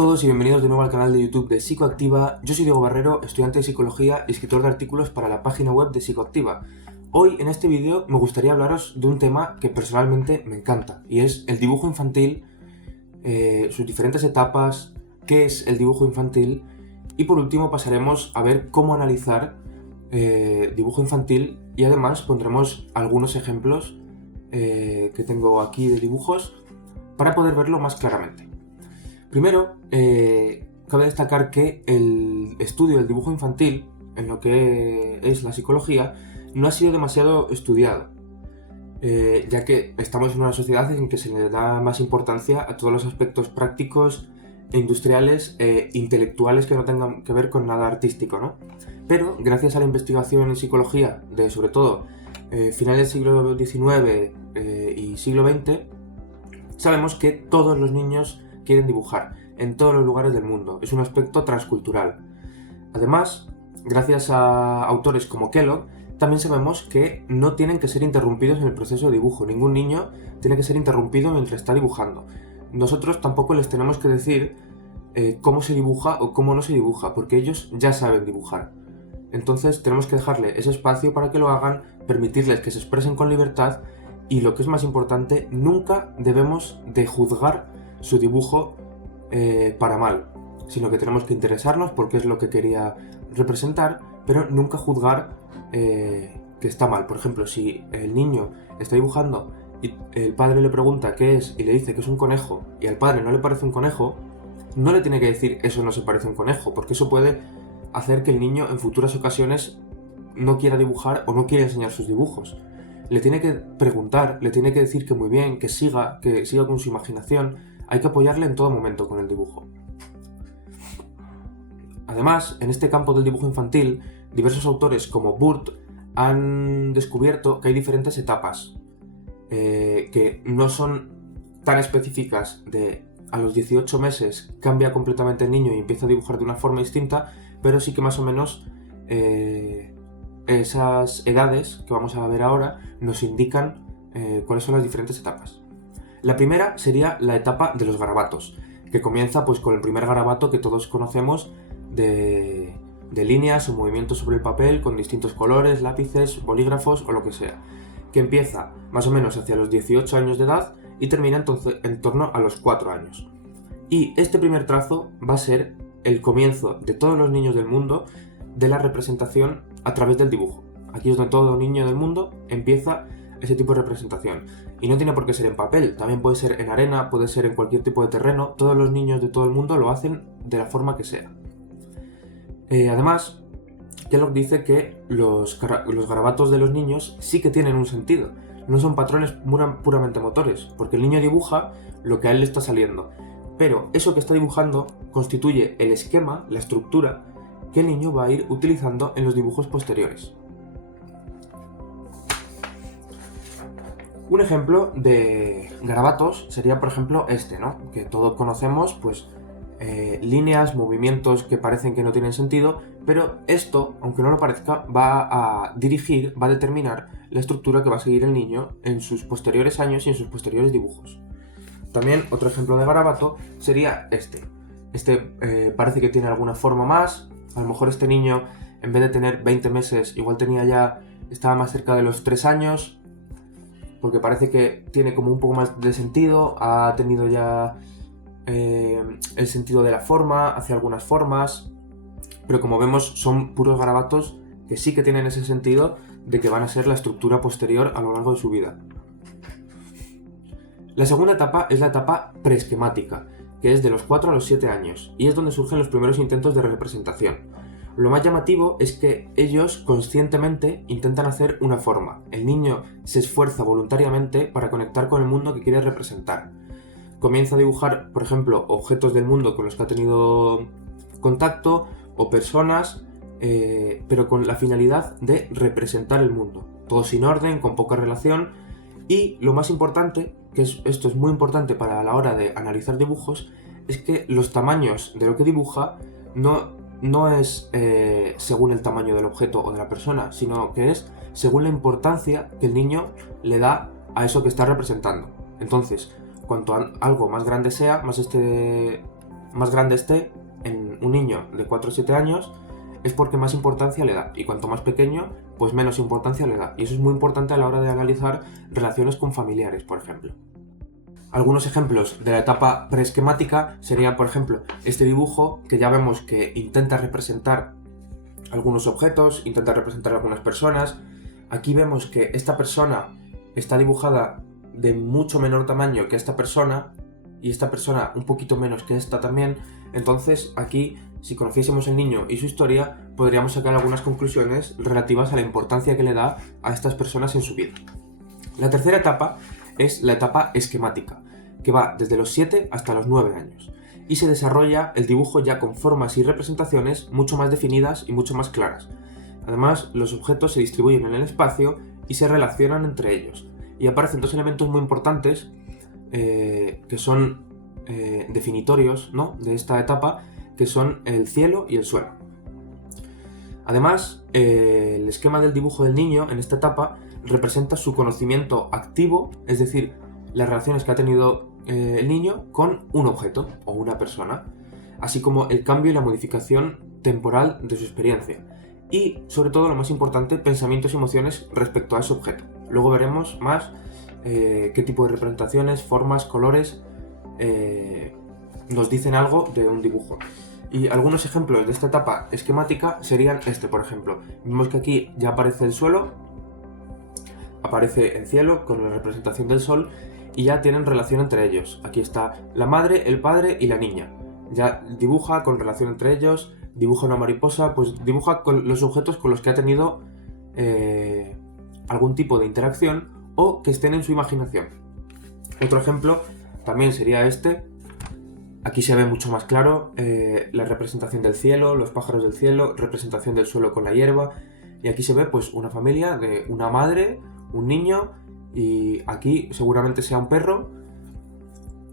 todos y bienvenidos de nuevo al canal de YouTube de Psicoactiva. Yo soy Diego Barrero, estudiante de Psicología y escritor de artículos para la página web de Psicoactiva. Hoy, en este vídeo, me gustaría hablaros de un tema que personalmente me encanta, y es el dibujo infantil, sus diferentes etapas, qué es el dibujo infantil, y por último pasaremos a ver cómo analizar dibujo infantil, y además pondremos algunos ejemplos que tengo aquí de dibujos para poder verlo más claramente. Primero, cabe destacar que el estudio del dibujo infantil, en lo que es la psicología, no ha sido demasiado estudiado, ya que estamos en una sociedad en que se le da más importancia a todos los aspectos prácticos, industriales e intelectuales que no tengan que ver con nada artístico, ¿no? Pero, gracias a la investigación en psicología de, sobre todo, finales del siglo XIX y siglo XX, sabemos que todos los niños quieren dibujar en todos los lugares del mundo. Es un aspecto transcultural. Además, gracias a autores como Kellogg, también sabemos que no tienen que ser interrumpidos en el proceso de dibujo. Ningún niño tiene que ser interrumpido mientras está dibujando. Nosotros tampoco les tenemos que decir cómo se dibuja o cómo no se dibuja, porque ellos ya saben dibujar. Entonces tenemos que dejarle ese espacio para que lo hagan, permitirles que se expresen con libertad y, lo que es más importante, nunca debemos de juzgar su dibujo para mal, sino que tenemos que interesarnos porque es lo que quería representar, pero nunca juzgar que está mal. Por ejemplo, si el niño está dibujando y el padre le pregunta qué es y le dice que es un conejo y al padre no le parece un conejo, no le tiene que decir eso no se parece a un conejo, porque eso puede hacer que el niño en futuras ocasiones no quiera dibujar o no quiera enseñar sus dibujos. Le tiene que preguntar, le tiene que decir que muy bien, que siga con su imaginación. Hay que apoyarle en todo momento con el dibujo. Además, en este campo del dibujo infantil, diversos autores como Burt han descubierto que hay diferentes etapas que no son tan específicas de a los 18 meses cambia completamente el niño y empieza a dibujar de una forma distinta, pero sí que más o menos esas edades que vamos a ver ahora nos indican cuáles son las diferentes etapas. La primera sería la etapa de los garabatos, que comienza pues con el primer garabato que todos conocemos de líneas o movimientos sobre el papel con distintos colores, lápices, bolígrafos o lo que sea, que empieza más o menos hacia los 18 años de edad y termina entonces en torno a los 4 años. Y este primer trazo va a ser el comienzo de todos los niños del mundo de la representación a través del dibujo. Aquí es donde todo niño del mundo empieza ese tipo de representación. Y no tiene por qué ser en papel, también puede ser en arena, puede ser en cualquier tipo de terreno. Todos los niños de todo el mundo lo hacen de la forma que sea. Además, Kellogg dice que los garabatos de los niños sí que tienen un sentido. No son patrones puramente motores, porque el niño dibuja lo que a él le está saliendo. Pero eso que está dibujando constituye el esquema, la estructura, que el niño va a ir utilizando en los dibujos posteriores. Un ejemplo de garabatos sería, por ejemplo, este, ¿no? Que todos conocemos, pues, líneas, movimientos que parecen que no tienen sentido, pero esto, aunque no lo parezca, va a dirigir, va a determinar la estructura que va a seguir el niño en sus posteriores años y en sus posteriores dibujos. También otro ejemplo de garabato sería este. Parece que tiene alguna forma más. A lo mejor este niño, en vez de tener 20 meses, igual estaba más cerca de los 3 años, porque parece que tiene como un poco más de sentido, ha tenido ya el sentido de la forma, hace algunas formas, pero como vemos son puros garabatos que sí que tienen ese sentido de que van a ser la estructura posterior a lo largo de su vida. La segunda etapa es la etapa preesquemática, que es de los 4 a los 7 años, y es donde surgen los primeros intentos de representación. Lo más llamativo es que ellos conscientemente intentan hacer una forma. El niño se esfuerza voluntariamente para conectar con el mundo que quiere representar. Comienza a dibujar, por ejemplo, objetos del mundo con los que ha tenido contacto o personas, pero con la finalidad de representar el mundo. Todo sin orden, con poca relación, y lo más importante, esto es muy importante para la hora de analizar dibujos, es que los tamaños de lo que dibuja no es según el tamaño del objeto o de la persona, sino que es según la importancia que el niño le da a eso que está representando. Entonces, cuanto algo más grande sea, más esté más grande esté en un niño de 4 o 7 años, es porque más importancia le da, y cuanto más pequeño, pues menos importancia le da. Y eso es muy importante a la hora de analizar relaciones con familiares, por ejemplo. Algunos ejemplos de la etapa preesquemática serían, por ejemplo, este dibujo que ya vemos que intenta representar algunos objetos, intenta representar algunas personas. Aquí vemos que esta persona está dibujada de mucho menor tamaño que esta persona, y esta persona un poquito menos que esta también. Entonces aquí, si conociésemos el niño y su historia, podríamos sacar algunas conclusiones relativas a la importancia que le da a estas personas en su vida. La tercera etapa es la etapa esquemática, que va desde los 7 hasta los 9 años, y se desarrolla el dibujo ya con formas y representaciones mucho más definidas y mucho más claras. Además, los objetos se distribuyen en el espacio y se relacionan entre ellos, y aparecen dos elementos muy importantes que son definitorios, ¿no?, de esta etapa, que son el cielo y el suelo. Además, el esquema del dibujo del niño en esta etapa representa su conocimiento activo, es decir, las relaciones que ha tenido el niño con un objeto o una persona, así como el cambio y la modificación temporal de su experiencia. Y, sobre todo, lo más importante, pensamientos y emociones respecto a ese objeto. Luego veremos más qué tipo de representaciones, formas, colores nos dicen algo de un dibujo. Y algunos ejemplos de esta etapa esquemática serían este, por ejemplo. Vemos que aquí ya aparece el suelo, aparece el cielo con la representación del sol, y ya tienen relación entre ellos. Aquí está la madre, el padre y la niña. Ya dibuja con relación entre ellos, dibuja una mariposa, pues dibuja con los objetos con los que ha tenido algún tipo de interacción o que estén en su imaginación. Otro ejemplo también sería este. Aquí se ve mucho más claro la representación del cielo, los pájaros del cielo, representación del suelo con la hierba, y aquí se ve pues una familia de una madre, un niño, y aquí seguramente sea un perro,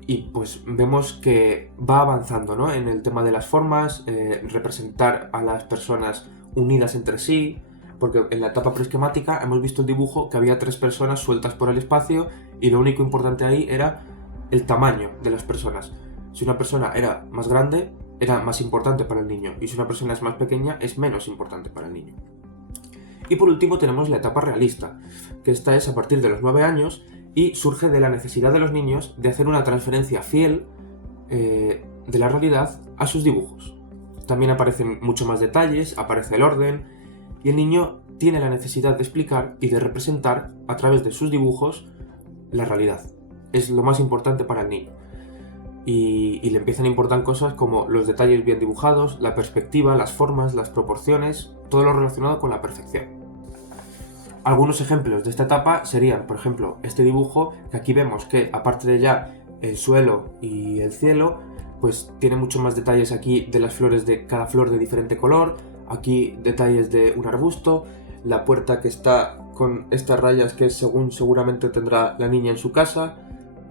y pues vemos que va avanzando, ¿no?, en el tema de las formas, representar a las personas unidas entre sí, porque en la etapa preesquemática hemos visto el dibujo que había 3 personas sueltas por el espacio y lo único importante ahí era el tamaño de las personas. Si una persona era más grande, era más importante para el niño, y si una persona es más pequeña, es menos importante para el niño. Y por último tenemos la etapa realista, que esta es a partir de los 9 años y surge de la necesidad de los niños de hacer una transferencia fiel de la realidad a sus dibujos. También aparecen mucho más detalles, aparece el orden, y el niño tiene la necesidad de explicar y de representar a través de sus dibujos la realidad. Es lo más importante para el niño. Y le empiezan a importar cosas como los detalles bien dibujados, la perspectiva, las formas, las proporciones, todo lo relacionado con la perfección. Algunos ejemplos de esta etapa serían, por ejemplo, este dibujo, que aquí vemos que, aparte de ya el suelo y el cielo, pues tiene mucho más detalles aquí de las flores, de cada flor de diferente color, aquí detalles de un arbusto, la puerta que está con estas rayas que seguramente tendrá la niña en su casa,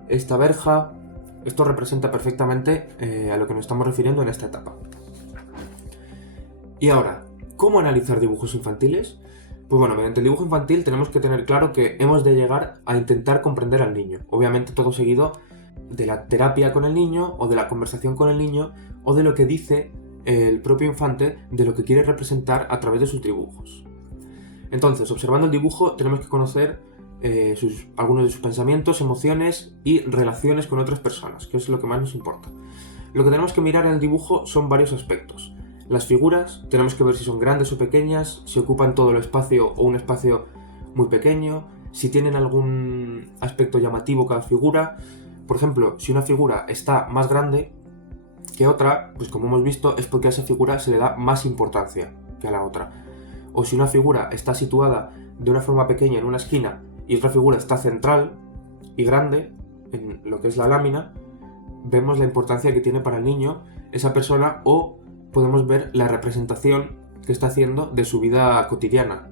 esta verja. Esto representa perfectamente a lo que nos estamos refiriendo en esta etapa. Y ahora, ¿cómo analizar dibujos infantiles? Pues bueno, mediante el dibujo infantil tenemos que tener claro que hemos de llegar a intentar comprender al niño. Obviamente todo seguido de la terapia con el niño, o de la conversación con el niño, o de lo que dice el propio infante de lo que quiere representar a través de sus dibujos. Entonces, observando el dibujo tenemos que conocer algunos de sus pensamientos, emociones y relaciones con otras personas, que es lo que más nos importa. Lo que tenemos que mirar en el dibujo son varios aspectos. Las figuras, tenemos que ver si son grandes o pequeñas, si ocupan todo el espacio o un espacio muy pequeño, si tienen algún aspecto llamativo cada figura. Por ejemplo, si una figura está más grande que otra, pues como hemos visto es porque a esa figura se le da más importancia que a la otra. O si una figura está situada de una forma pequeña en una esquina y otra figura está central y grande en lo que es la lámina, vemos la importancia que tiene para el niño esa persona, o podemos ver la representación que está haciendo de su vida cotidiana.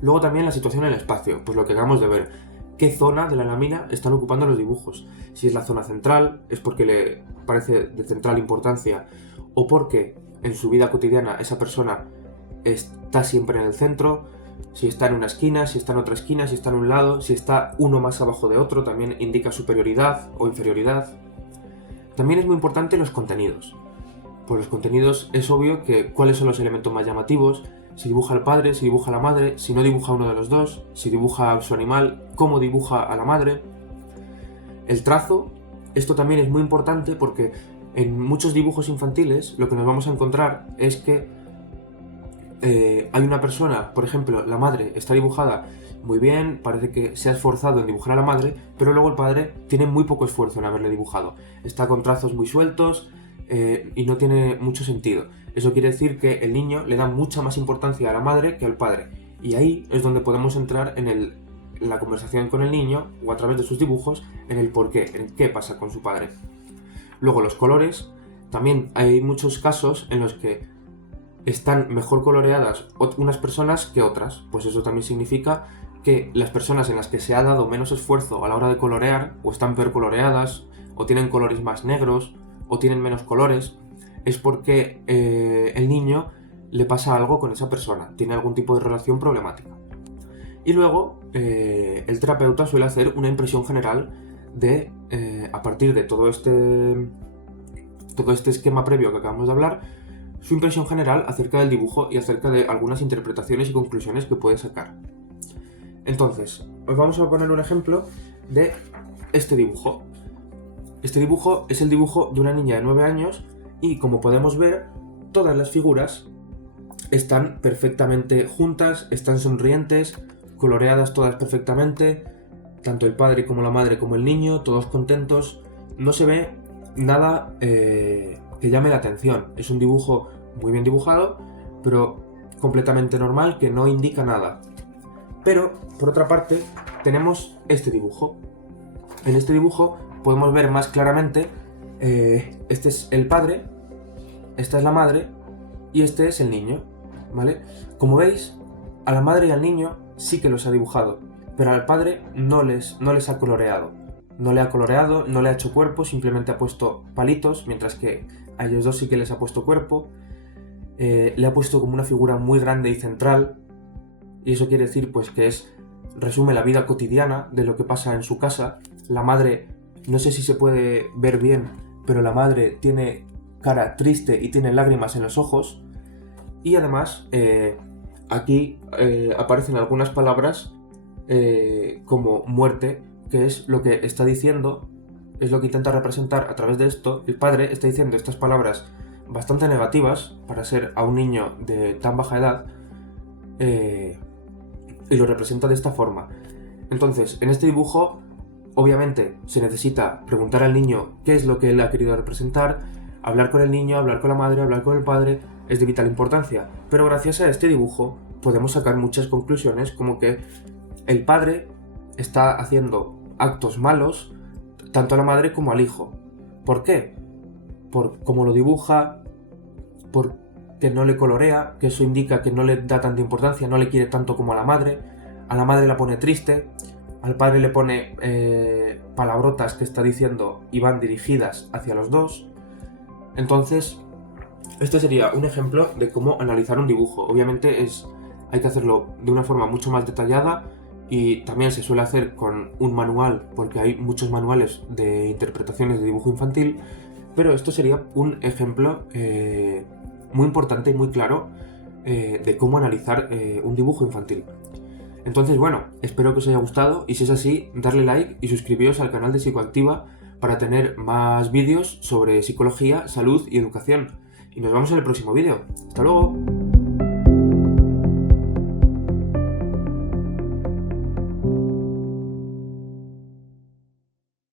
Luego también la situación en el espacio, pues lo que acabamos de ver, qué zona de la lámina están ocupando los dibujos. Si es la zona central, es porque le parece de central importancia, o porque en su vida cotidiana esa persona está siempre en el centro. Si está en una esquina, si está en otra esquina, si está en un lado, si está uno más abajo de otro, también indica superioridad o inferioridad. También es muy importante los contenidos. Por los contenidos es obvio que cuáles son los elementos más llamativos, si dibuja al padre, si dibuja a la madre, si no dibuja a uno de los dos, si dibuja a su animal, cómo dibuja a la madre. El trazo, esto también es muy importante porque en muchos dibujos infantiles lo que nos vamos a encontrar es que hay una persona, por ejemplo, la madre está dibujada muy bien, parece que se ha esforzado en dibujar a la madre, pero luego el padre tiene muy poco esfuerzo en haberle dibujado. Está con trazos muy sueltos y no tiene mucho sentido. Eso quiere decir que el niño le da mucha más importancia a la madre que al padre. Y ahí es donde podemos entrar en la conversación con el niño, o a través de sus dibujos, en el por qué, en qué pasa con su padre. Luego los colores. También hay muchos casos en los que están mejor coloreadas unas personas que otras. Pues eso también significa que las personas en las que se ha dado menos esfuerzo a la hora de colorear, o están peor coloreadas, o tienen colores más negros, o tienen menos colores, es porque el niño le pasa algo con esa persona, tiene algún tipo de relación problemática. Y luego el terapeuta suele hacer una impresión general de, a partir de todo este esquema previo que acabamos de hablar, su impresión general acerca del dibujo y acerca de algunas interpretaciones y conclusiones que puede sacar. Entonces, os vamos a poner un ejemplo de este dibujo. Este dibujo es el dibujo de una niña de 9 años y, como podemos ver, todas las figuras están perfectamente juntas, están sonrientes, coloreadas todas perfectamente, tanto el padre como la madre como el niño, todos contentos. No se ve nada que llame la atención. Es un dibujo muy bien dibujado, pero completamente normal, que no indica nada. Pero, por otra parte, tenemos este dibujo. En este dibujo podemos ver más claramente, este es el padre, esta es la madre y este es el niño, ¿vale? Como veis, a la madre y al niño sí que los ha dibujado, pero al padre no les ha coloreado. No le ha coloreado, no le ha hecho cuerpo, simplemente ha puesto palitos, mientras que a ellos dos sí que les ha puesto cuerpo. Le ha puesto como una figura muy grande y central, y eso quiere decir pues que resume la vida cotidiana de lo que pasa en su casa. La madre, no sé si se puede ver bien, pero la madre tiene cara triste y tiene lágrimas en los ojos. Y además, aquí aparecen algunas palabras como muerte, que es lo que está diciendo, es lo que intenta representar a través de esto. El padre está diciendo estas palabras bastante negativas para ser a un niño de tan baja edad, y lo representa de esta forma. Entonces, en este dibujo, obviamente, se necesita preguntar al niño qué es lo que él ha querido representar, hablar con el niño, hablar con la madre, hablar con el padre, es de vital importancia. Pero gracias a este dibujo podemos sacar muchas conclusiones, como que el padre está haciendo actos malos tanto a la madre como al hijo. ¿Por qué? Por cómo lo dibuja, porque no le colorea, que eso indica que no le da tanta importancia, no le quiere tanto como a la madre la pone triste, al padre le pone palabrotas que está diciendo y van dirigidas hacia los dos. Entonces, este sería un ejemplo de cómo analizar un dibujo. Obviamente hay que hacerlo de una forma mucho más detallada, y también se suele hacer con un manual, porque hay muchos manuales de interpretaciones de dibujo infantil, pero esto sería un ejemplo muy importante y muy claro de cómo analizar un dibujo infantil. Entonces, bueno, espero que os haya gustado, y si es así, darle like y suscribiros al canal de Psicoactiva para tener más vídeos sobre psicología, salud y educación. Y nos vemos en el próximo vídeo. ¡Hasta luego!